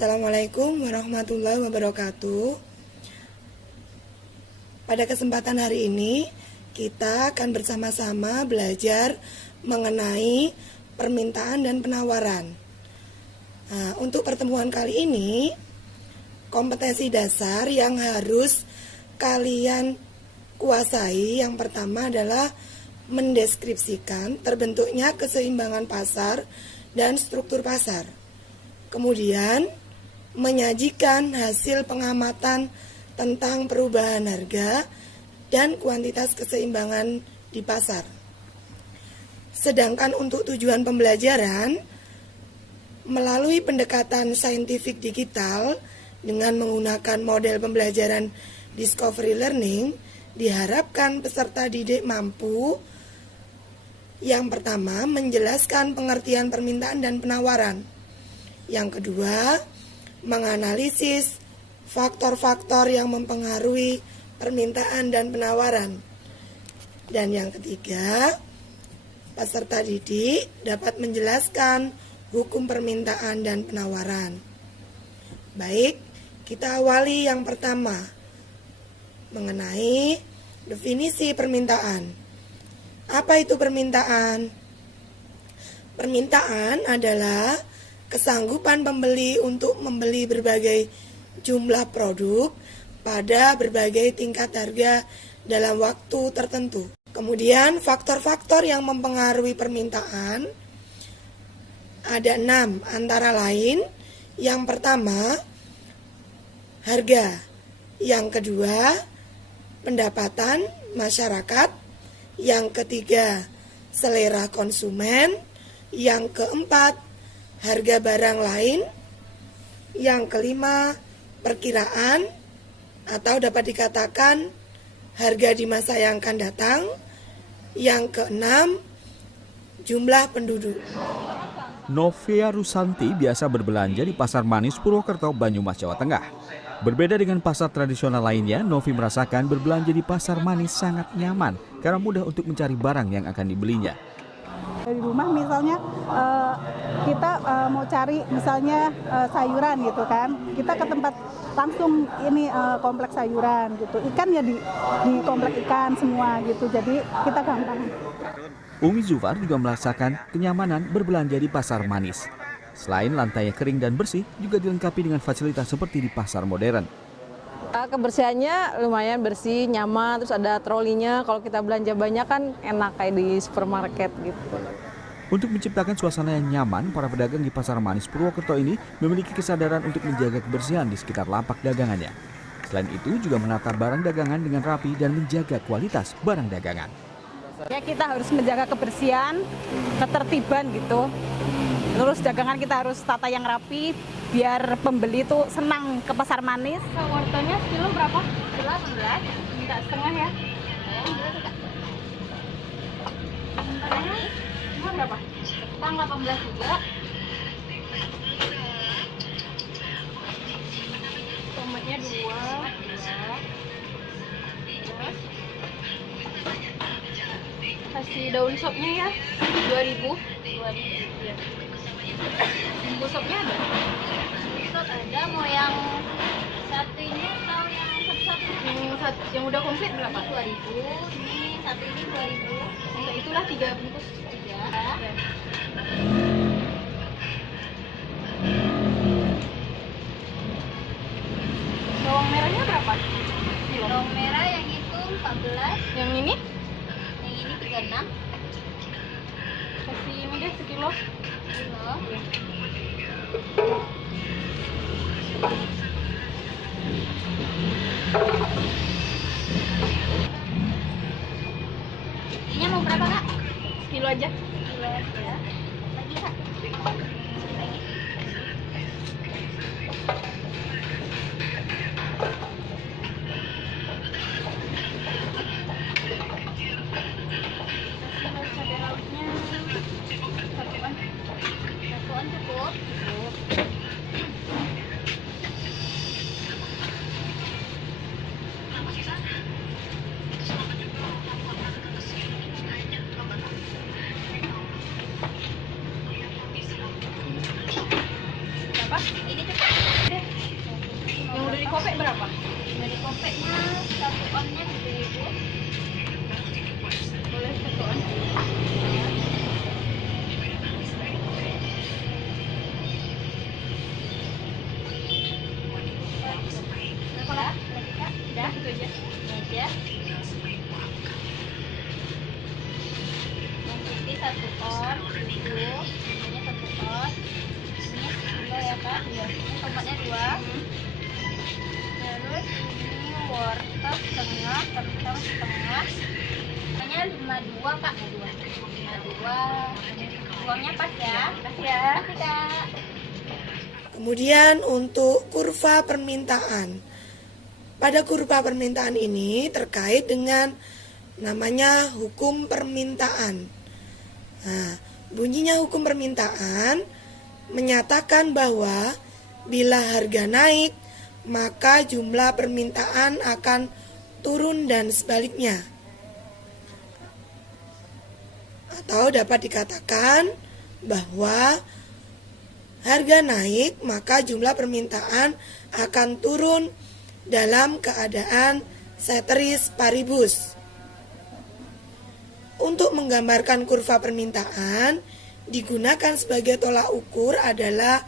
Assalamualaikum warahmatullahi wabarakatuh. Pada kesempatan hari ini kita akan bersama-sama belajar mengenai permintaan dan penawaran. Nah, untuk pertemuan kali ini, kompetensi dasar yang harus kalian kuasai yang pertama adalah mendeskripsikan terbentuknya keseimbangan pasar dan struktur pasar. Kemudian, menyajikan hasil pengamatan tentang perubahan harga dan kuantitas keseimbangan di pasar. Sedangkan untuk tujuan pembelajaran, melalui pendekatan saintifik digital dengan menggunakan model pembelajaran discovery learning, diharapkan peserta didik mampu yang pertama menjelaskan pengertian permintaan dan penawaran. Yang kedua, menganalisis faktor-faktor yang mempengaruhi permintaan dan penawaran. Dan yang ketiga, peserta didik dapat menjelaskan hukum permintaan dan penawaran. Baik, kita awali yang pertama, mengenai definisi permintaan. Apa itu permintaan? Permintaan adalah kesanggupan pembeli untuk membeli berbagai jumlah produk pada berbagai tingkat harga dalam waktu tertentu. Kemudian faktor-faktor yang mempengaruhi permintaan ada 6, antara lain yang pertama harga, yang kedua pendapatan masyarakat, yang ketiga selera konsumen, yang keempat harga barang lain, yang kelima perkiraan atau dapat dikatakan harga di masa yang akan datang, yang keenam jumlah penduduk. Novia Rusanti biasa berbelanja di Pasar Manis Purwokerto, Banyumas, Jawa Tengah. Berbeda dengan pasar tradisional lainnya, Novi merasakan berbelanja di Pasar Manis sangat nyaman karena mudah untuk mencari barang yang akan dibelinya. Dari rumah misalnya kita mau cari misalnya sayuran gitu kan, kita ke tempat langsung ini kompleks sayuran gitu, ikan ya di kompleks ikan semua gitu, jadi kita gampang. Umi Zufar juga merasakan kenyamanan berbelanja di Pasar Manis. Selain lantai kering dan bersih, juga dilengkapi dengan fasilitas seperti di pasar modern. Kebersihannya lumayan bersih, nyaman, terus ada trolinya. Kalau kita belanja banyak kan enak kayak di supermarket gitu. Untuk menciptakan suasana yang nyaman, para pedagang di Pasar Manis Purwokerto ini memiliki kesadaran untuk menjaga kebersihan di sekitar lapak dagangannya. Selain itu juga menata barang dagangan dengan rapi dan menjaga kualitas barang dagangan. Ya kita harus menjaga kebersihan, ketertiban gitu. Terus dagangan kita harus tata yang rapi, biar pembeli itu senang ke Pasar Manis. Wortelnya sekilo berapa? Kilo 18. Minta setengah ya. Ini berapa? Tang 18 juga. Tomatnya 2. Kasih daun sopnya ya. 2.000. 2.000 ya. Bumbu sopnya ada? Sop ada, mau yang satu ini atau yang satu-satu? Yang udah komplit berapa? 2.000. Ini satu ini 2.000. Untuk itulah 3 bungkus 3. Ya. Bawang merahnya berapa? Kilo. Bawang merah yang itu 14. Yang ini? Yang ini 36. Kasih ini deh sekilo. Kilo. Ya. Ini mau berapa kak? Kilo aja. Kilo aja. Lagi kak. Lagi. Cabai rawitnya satuan. Satuan cukup. Berapa? Ini cukup. 1 on, itu ini 1 on, ini 2 ya kak, ini tomatnya 2, terus ini wortel setengah, kentang setengah, hanya 52 kak, 52, uangnya pas ya, kasih ya, kasih kak. Kemudian untuk kurva permintaan. Pada kurva permintaan ini terkait dengan namanya hukum permintaan. Nah, bunyinya hukum permintaan menyatakan bahwa bila harga naik, maka jumlah permintaan akan turun dan sebaliknya. Atau dapat dikatakan bahwa harga naik, maka jumlah permintaan akan turun dalam keadaan ceteris paribus. Untuk menggambarkan kurva permintaan, digunakan sebagai tolak ukur adalah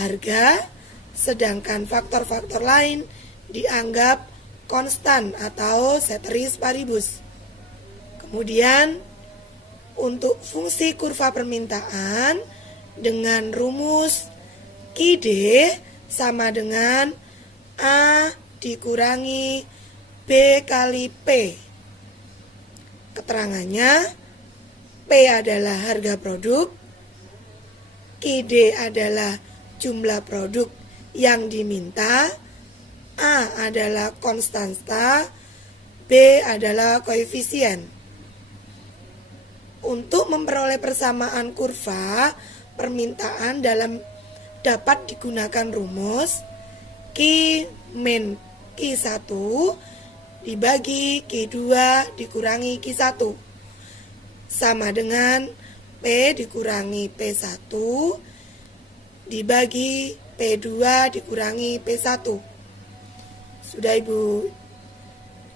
harga, sedangkan faktor-faktor lain dianggap konstan atau ceteris paribus. Kemudian, untuk fungsi kurva permintaan dengan rumus QD sama dengan A dikurangi B kali P. Keterangannya, P adalah harga produk, QD adalah jumlah produk yang diminta, A adalah konstanta, B adalah koefisien. Untuk memperoleh persamaan kurva permintaan dapat digunakan rumus Q min Q1 dibagi Q2 dikurangi Q1 sama dengan P dikurangi P1 dibagi P2 dikurangi P1. Sudah Ibu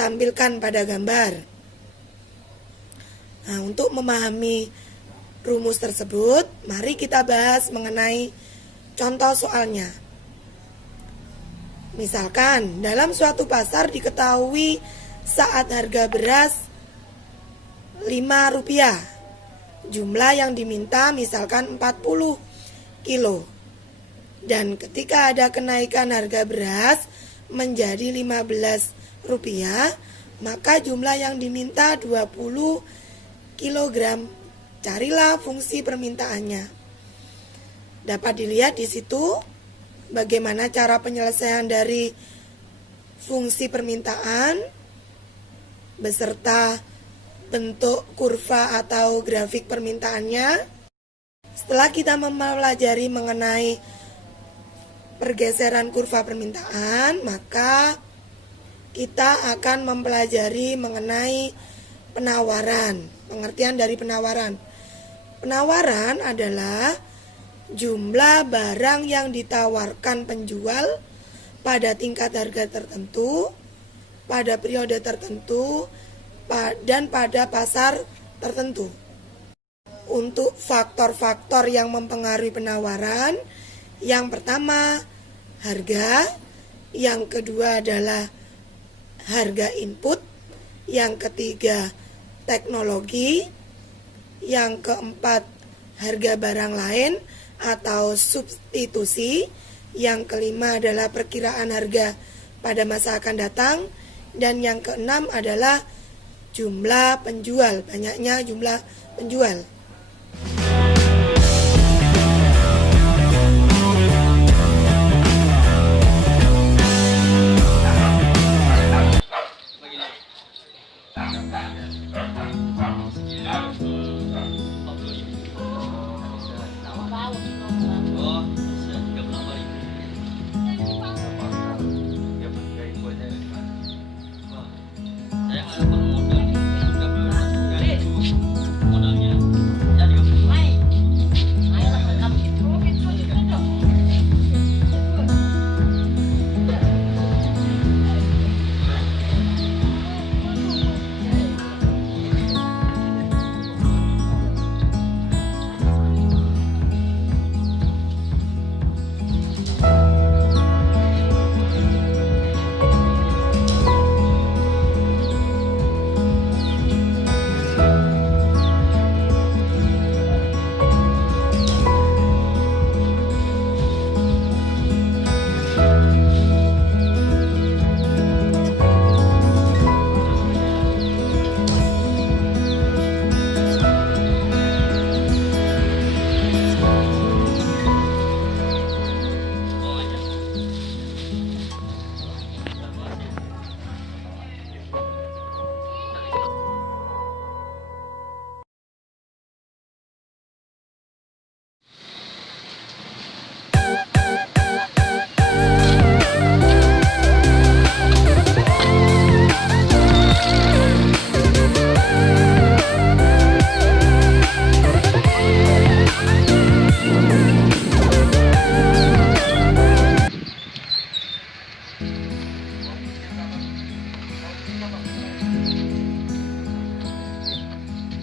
tampilkan pada gambar. Nah, untuk memahami rumus tersebut, mari kita bahas mengenai contoh soalnya. Misalkan, dalam suatu pasar diketahui saat harga beras Rp5, jumlah yang diminta misalkan 40 kilo. Dan ketika ada kenaikan harga beras menjadi Rp15, maka jumlah yang diminta 20 kilogram. Carilah fungsi permintaannya. Dapat dilihat di situ bagaimana cara penyelesaian dari fungsi permintaan beserta bentuk kurva atau grafik permintaannya. Setelah kita mempelajari mengenai pergeseran kurva permintaan, maka kita akan mempelajari mengenai penawaran, pengertian dari penawaran. Penawaran adalah jumlah barang yang ditawarkan penjual pada tingkat harga tertentu, pada periode tertentu, dan pada pasar tertentu. Untuk faktor-faktor yang mempengaruhi penawaran, yang pertama harga, yang kedua adalah harga input, yang ketiga teknologi, yang keempat harga barang lain atau substitusi, yang kelima adalah perkiraan harga pada masa akan datang, dan yang keenam adalah jumlah penjual, banyaknya jumlah penjual.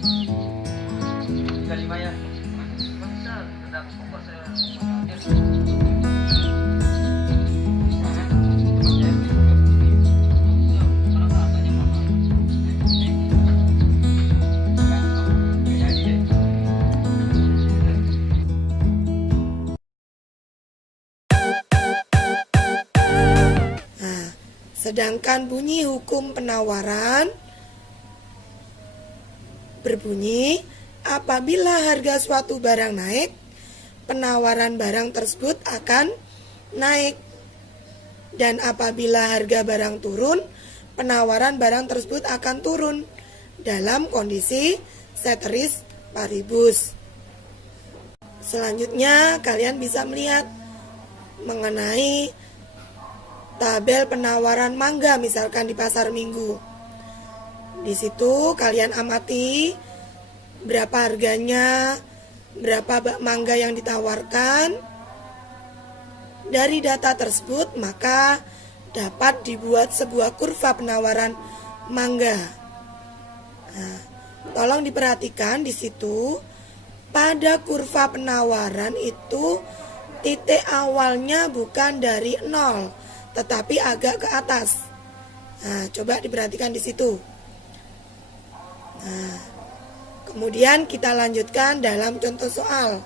Nah, sedangkan bunyi hukum penawaran berbunyi, apabila harga suatu barang naik, penawaran barang tersebut akan naik. Dan apabila harga barang turun, penawaran barang tersebut akan turun dalam kondisi ceteris paribus. Selanjutnya, kalian bisa melihat mengenai tabel penawaran mangga misalkan di pasar minggu. Di situ kalian amati berapa harganya, berapa bak mangga yang ditawarkan. Dari data tersebut maka dapat dibuat sebuah kurva penawaran mangga. Nah, tolong diperhatikan di situ pada kurva penawaran itu titik awalnya bukan dari 0, tetapi agak ke atas. Nah, coba diperhatikan di situ. Nah, kemudian kita lanjutkan dalam contoh soal.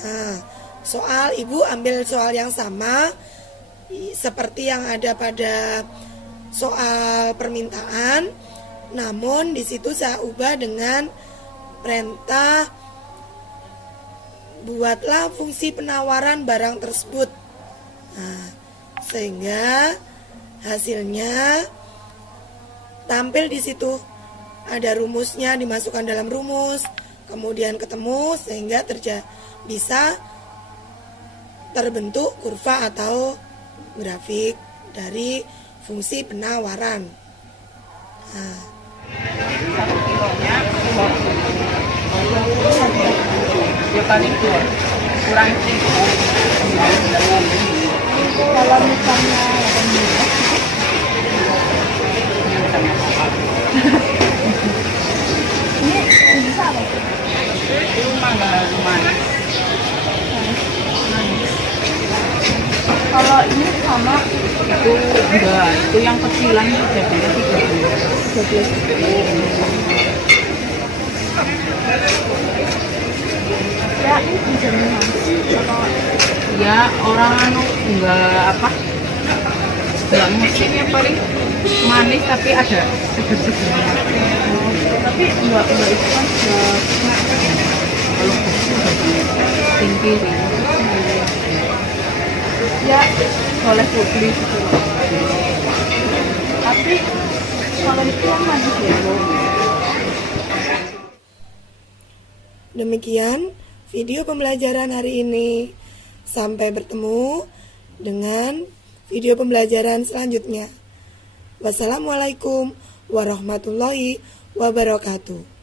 Nah, soal ibu ambil soal yang sama seperti yang ada pada soal permintaan, namun di situ saya ubah dengan perintah buatlah fungsi penawaran barang tersebut. Nah, sehingga hasilnya tampil di situ. Ada rumusnya dimasukkan dalam rumus, kemudian ketemu sehingga bisa terbentuk kurva atau grafik dari fungsi penawaran. Nah, 1 kilonya ya paling kurang 1.000. Kalau misalnya ini bisa apa? Itu mangga manis. Kalau ini sama Itu enggak, itu yang kecilan jadinya 13. ya ini bisa Ya orang enggak enggak musim ya paling manis tapi ada seger-segernya. tapi enggak itu kan Kalau tinggi ya boleh putih gitu. Tapi kalau itu yang manis ya Bu. demikian video pembelajaran hari ini. Sampai bertemu dengan video pembelajaran selanjutnya. Wassalamualaikum warahmatullahi wabarakatuh.